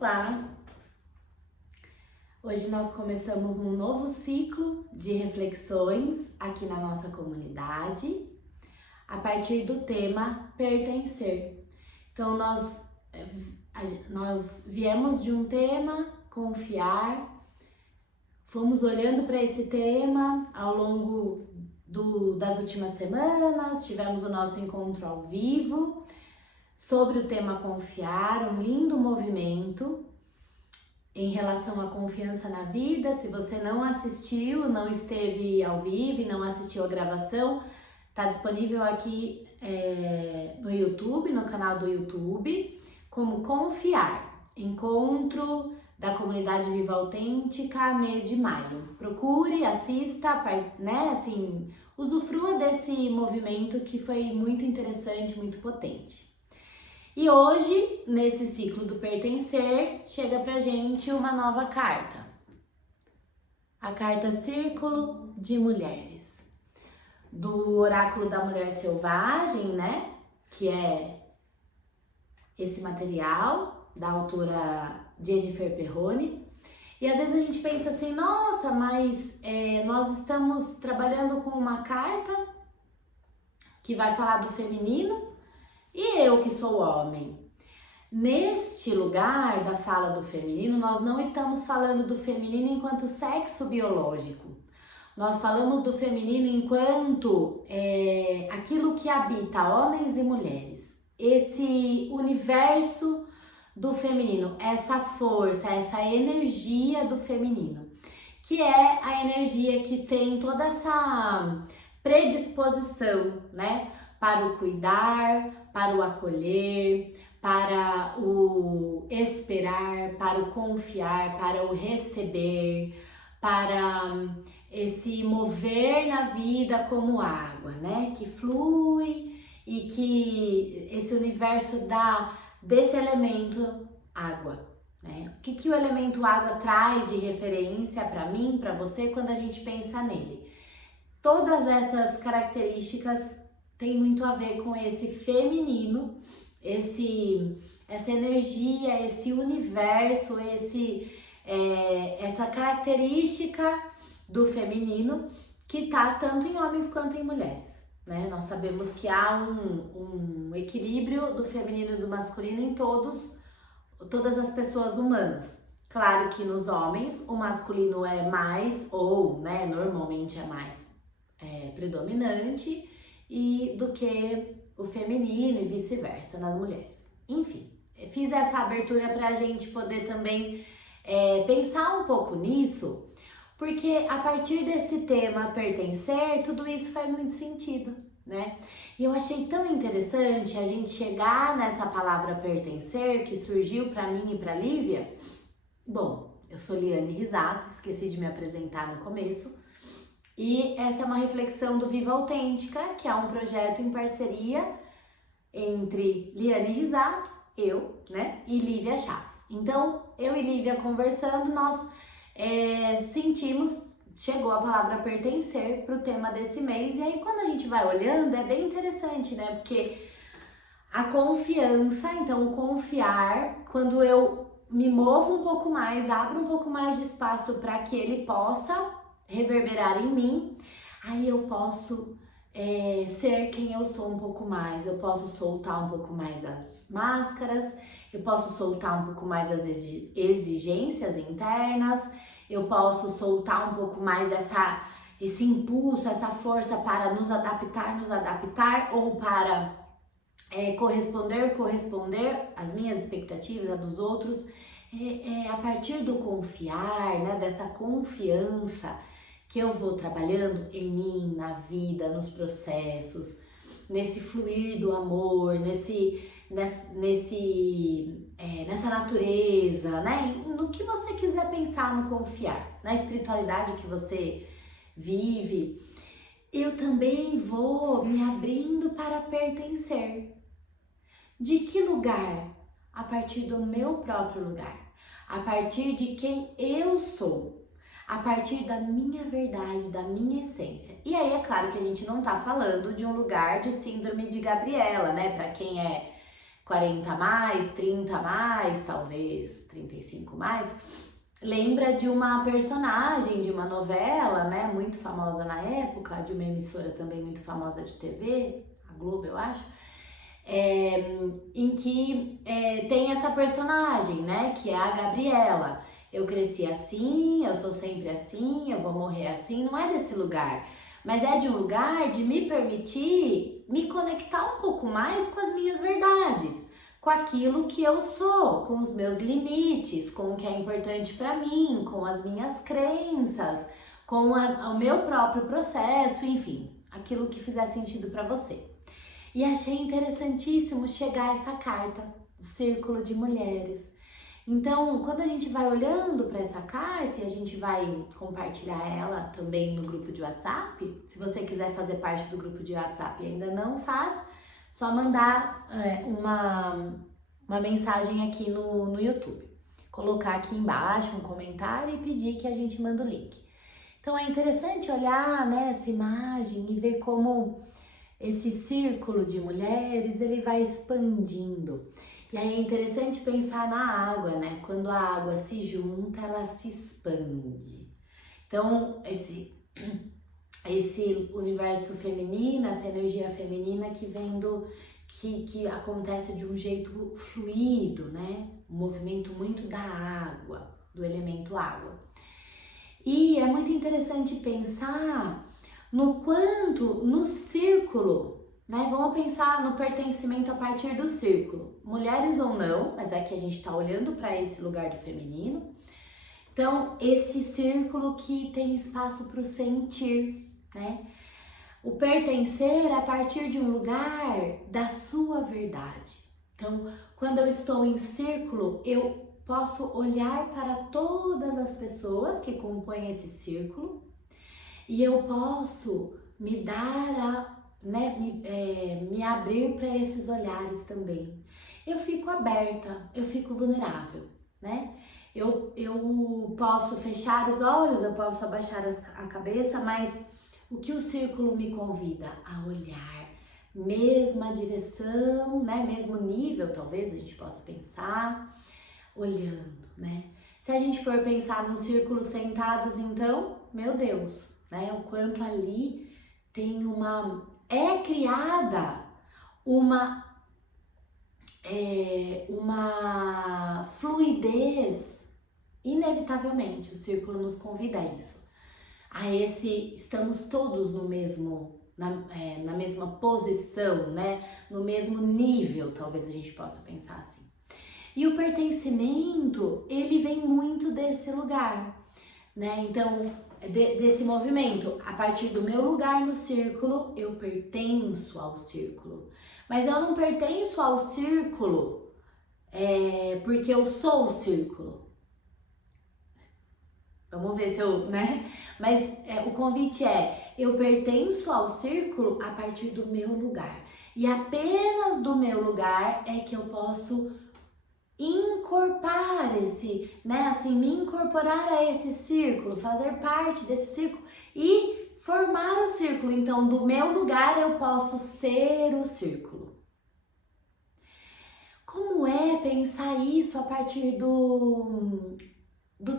Olá! Hoje nós começamos um novo ciclo de reflexões aqui na nossa comunidade, a partir do tema pertencer. Então nós viemos de um tema, confiar, fomos olhando para esse tema ao longo das últimas semanas, tivemos o nosso encontro ao vivo sobre o tema confiar, um lindo movimento em relação à confiança na vida. Se você não assistiu, não esteve ao vivo e não assistiu a gravação, está disponível aqui no YouTube, no canal do YouTube, como Confiar, encontro da comunidade Viva Autêntica, mês de maio. Procure, assista, né, assim, usufrua desse movimento que foi muito interessante, muito potente. E hoje, nesse ciclo do pertencer, chega pra gente uma nova carta. A carta Círculo de Mulheres, do Oráculo da Mulher Selvagem, né? Que é esse material da autora Jennifer Perrone. E às vezes a gente pensa assim, nossa, mas nós estamos trabalhando com uma carta que vai falar do feminino, e eu que sou homem. Neste lugar da fala do feminino, nós não estamos falando do feminino enquanto sexo biológico. Nós falamos do feminino enquanto aquilo que habita homens e mulheres. Esse universo do feminino, essa força, essa energia do feminino, que é a energia que tem toda essa predisposição, né? Para o cuidar, para o acolher, para o esperar, para o confiar, para o receber, para esse mover na vida como água, né? Que flui e que esse universo dá desse elemento água, né? O que o elemento água traz de referência para mim, para você, quando a gente pensa nele? Todas essas características tem muito a ver com esse feminino, essa energia, esse universo, essa característica do feminino que tá tanto em homens quanto em mulheres, né? Nós sabemos que há um equilíbrio do feminino e do masculino em todas as pessoas humanas. Claro que nos homens o masculino é mais, ou, né, normalmente é mais predominante, e do que o feminino e vice-versa nas mulheres. Enfim, fiz essa abertura para a gente poder também pensar um pouco nisso, porque a partir desse tema pertencer, tudo isso faz muito sentido, né? E eu achei tão interessante a gente chegar nessa palavra pertencer, que surgiu para mim e para Lívia. Bom, eu sou Liane Risato, esqueci de me apresentar no começo. E essa é uma reflexão do Viva Autêntica, que é um projeto em parceria entre Liane Risato, eu, né, e Lívia Chaves. Então, eu e Lívia conversando, nós sentimos, chegou a palavra pertencer para o tema desse mês. E aí, quando a gente vai olhando, é bem interessante, né, porque a confiança, então o confiar, quando eu me movo um pouco mais, abro um pouco mais de espaço para que ele possa reverberar em mim, aí eu posso ser quem eu sou um pouco mais, eu posso soltar um pouco mais as máscaras, eu posso soltar um pouco mais as exigências internas, eu posso soltar um pouco mais esse impulso, essa força para nos adaptar ou para corresponder às minhas expectativas, às dos outros. A partir do confiar, né, dessa confiança, que eu vou trabalhando em mim, na vida, nos processos, nesse fluir do amor, nessa natureza, né? No que você quiser pensar no confiar, na espiritualidade que você vive, eu também vou me abrindo para pertencer. De que lugar? A partir do meu próprio lugar, a partir de quem eu sou, a partir da minha verdade, da minha essência. E aí é claro que a gente não tá falando de um lugar de síndrome de Gabriela, né? Para quem 40 a mais, 30 a mais, talvez 35 a mais, lembra de uma personagem de uma novela, né, muito famosa na época, de uma emissora também muito famosa de TV, a Globo, eu acho, em que tem essa personagem, né, que é a Gabriela. Eu cresci assim, eu sou sempre assim, eu vou morrer assim, não é desse lugar, mas é de um lugar de me permitir me conectar um pouco mais com as minhas verdades, com aquilo que eu sou, com os meus limites, com o que é importante para mim, com as minhas crenças, com o meu próprio processo, enfim, aquilo que fizer sentido para você. E achei interessantíssimo chegar essa carta do Círculo de Mulheres. Então, quando a gente vai olhando para essa carta e a gente vai compartilhar ela também no grupo de WhatsApp, se você quiser fazer parte do grupo de WhatsApp e ainda não faz, só mandar uma mensagem aqui no YouTube. Colocar aqui embaixo um comentário e pedir que a gente manda o link. Então, é interessante olhar, né, essa imagem e ver como esse círculo de mulheres, ele vai expandindo. E aí é interessante pensar na água, né? Quando a água se junta, ela se expande. Então, esse universo feminino, essa energia feminina que vem que acontece de um jeito fluido, né? Um movimento muito da água, do elemento água. E é muito interessante pensar no quanto no círculo, né? Vamos pensar no pertencimento a partir do círculo, mulheres ou não, mas é que a gente está olhando para esse lugar do feminino. Então, esse círculo que tem espaço para o sentir, né? O pertencer a partir de um lugar da sua verdade. Então, quando eu estou em círculo, eu posso olhar para todas as pessoas que compõem esse círculo e eu posso me dar me abrir para esses olhares também. Eu fico aberta, eu fico vulnerável, né? Eu posso fechar os olhos, eu posso abaixar a cabeça, mas o que o círculo me convida a olhar, mesma direção, né? Mesmo nível, talvez a gente possa pensar, olhando, né? Se a gente for pensar num círculo sentados, então, meu Deus, né? O quanto ali tem é criada uma fluidez, inevitavelmente, o círculo nos convida a isso. Estamos todos na mesma posição, né? No mesmo nível, talvez a gente possa pensar assim. E o pertencimento, ele vem muito desse lugar, né? Então, desse movimento, a partir do meu lugar no círculo, eu pertenço ao círculo. Mas eu não pertenço ao círculo porque eu sou o círculo. Vamos ver se eu, né? Mas o convite eu pertenço ao círculo a partir do meu lugar. E apenas do meu lugar é que eu posso incorporar me incorporar a esse círculo, fazer parte desse círculo e formar o círculo. Então, do meu lugar eu posso ser o círculo. Como é pensar isso a partir do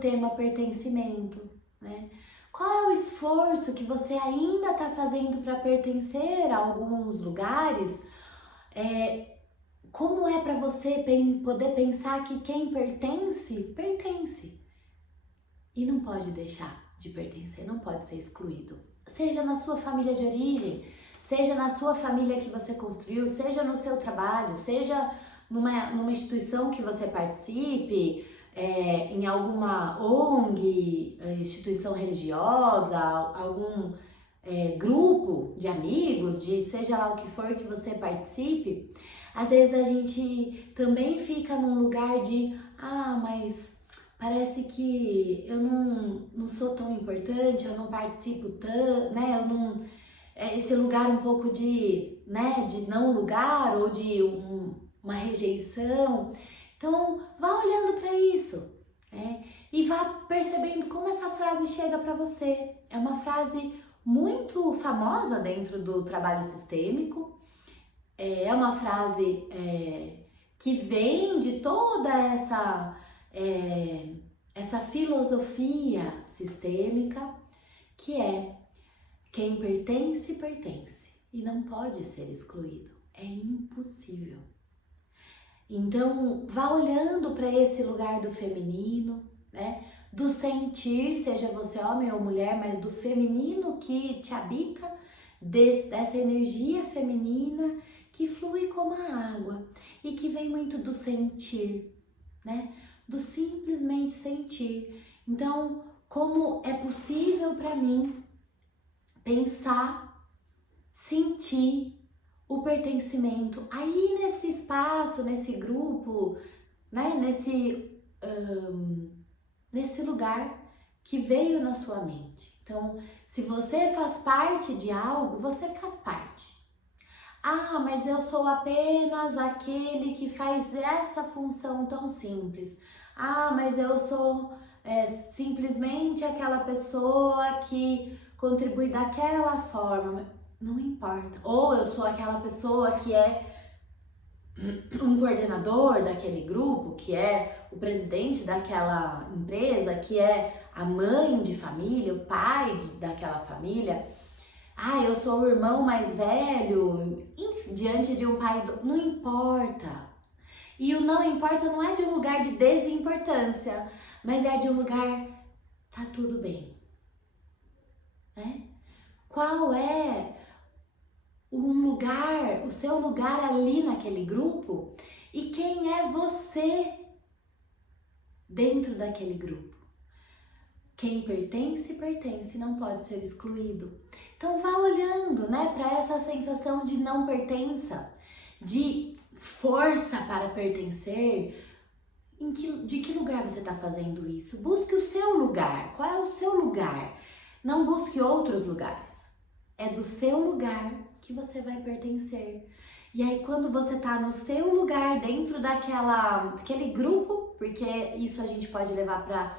tema pertencimento, né? Qual é o esforço que você ainda está fazendo para pertencer a alguns lugares? Como é para você poder pensar que quem pertence, pertence. E não pode deixar de pertencer, não pode ser excluído. Seja na sua família de origem, seja na sua família que você construiu, seja no seu trabalho, seja numa instituição que você participe, em alguma ONG, instituição religiosa, algum grupo de amigos, seja lá o que for que você participe. Às vezes a gente também fica num lugar de, mas parece que eu não sou tão importante, eu não participo tanto, né? Eu não, esse lugar um pouco de não lugar ou de uma rejeição. Então, vá olhando para isso, e vá percebendo como essa frase chega para você. É uma frase muito famosa dentro do trabalho sistêmico. É uma frase que vem de toda essa filosofia sistêmica, que é quem pertence, pertence e não pode ser excluído. É impossível. Então, vá olhando para esse lugar do feminino, né? Do sentir, seja você homem ou mulher, mas do feminino que te habita, dessa energia feminina que flui como a água e que vem muito do sentir, né? Do simplesmente sentir. Então, como é possível para mim pensar, sentir o pertencimento aí nesse espaço, nesse grupo, né? Nesse lugar que veio na sua mente. Então, se você faz parte de algo, você faz parte. Ah, mas eu sou apenas aquele que faz essa função tão simples. Ah, mas eu sou simplesmente aquela pessoa que contribui daquela forma. Não importa. Ou eu sou aquela pessoa que é um coordenador daquele grupo, que é o presidente daquela empresa, que é a mãe de família, o pai daquela família. Ah, eu sou o irmão mais velho, diante de um pai. Não importa. E o não importa não é de um lugar de desimportância, mas é de um lugar, tá tudo bem. Né? Qual é o seu lugar ali naquele grupo e quem é você dentro daquele grupo? Quem pertence, pertence, não pode ser excluído. Então vá olhando, né, para essa sensação de não pertença, de força para pertencer. De que lugar você está fazendo isso? Busque o seu lugar. Qual é o seu lugar? Não busque outros lugares. É do seu lugar que você vai pertencer. E aí quando você tá no seu lugar, dentro daquele grupo, porque isso a gente pode levar para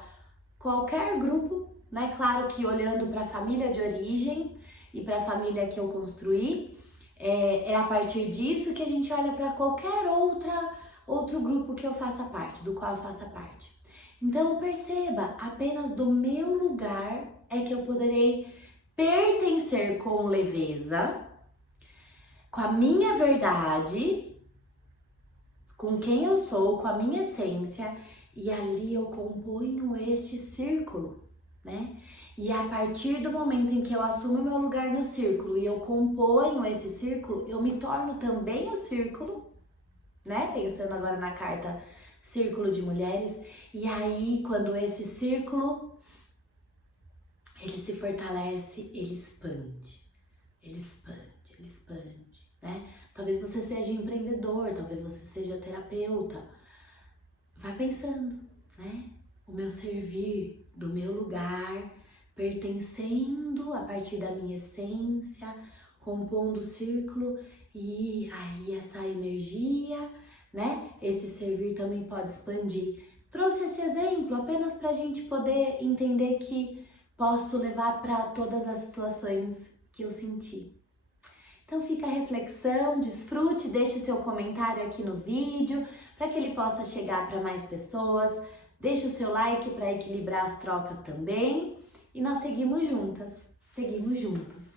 qualquer grupo, né? Claro que olhando para a família de origem e para a família que eu construí, é a partir disso que a gente olha para qualquer outro grupo que eu faça parte, do qual eu faça parte. Então perceba, apenas do meu lugar é que eu poderei pertencer com leveza, com a minha verdade, com quem eu sou, com a minha essência, e ali eu componho este círculo, né? E a partir do momento em que eu assumo meu lugar no círculo e eu componho esse círculo, eu me torno também o círculo, né? Pensando agora na carta Círculo de Mulheres, e aí quando esse círculo ele se fortalece, ele expande, né? Talvez você seja empreendedor, talvez você seja terapeuta. Vai pensando, né? O meu servir do meu lugar, pertencendo a partir da minha essência, compondo o círculo, e aí essa energia, né? Esse servir também pode expandir. Trouxe esse exemplo apenas para a gente poder entender que posso levar para todas as situações que eu senti. Então fica a reflexão, desfrute, deixe seu comentário aqui no vídeo para que ele possa chegar para mais pessoas. Deixe o seu like para equilibrar as trocas também. E nós seguimos juntas, seguimos juntos.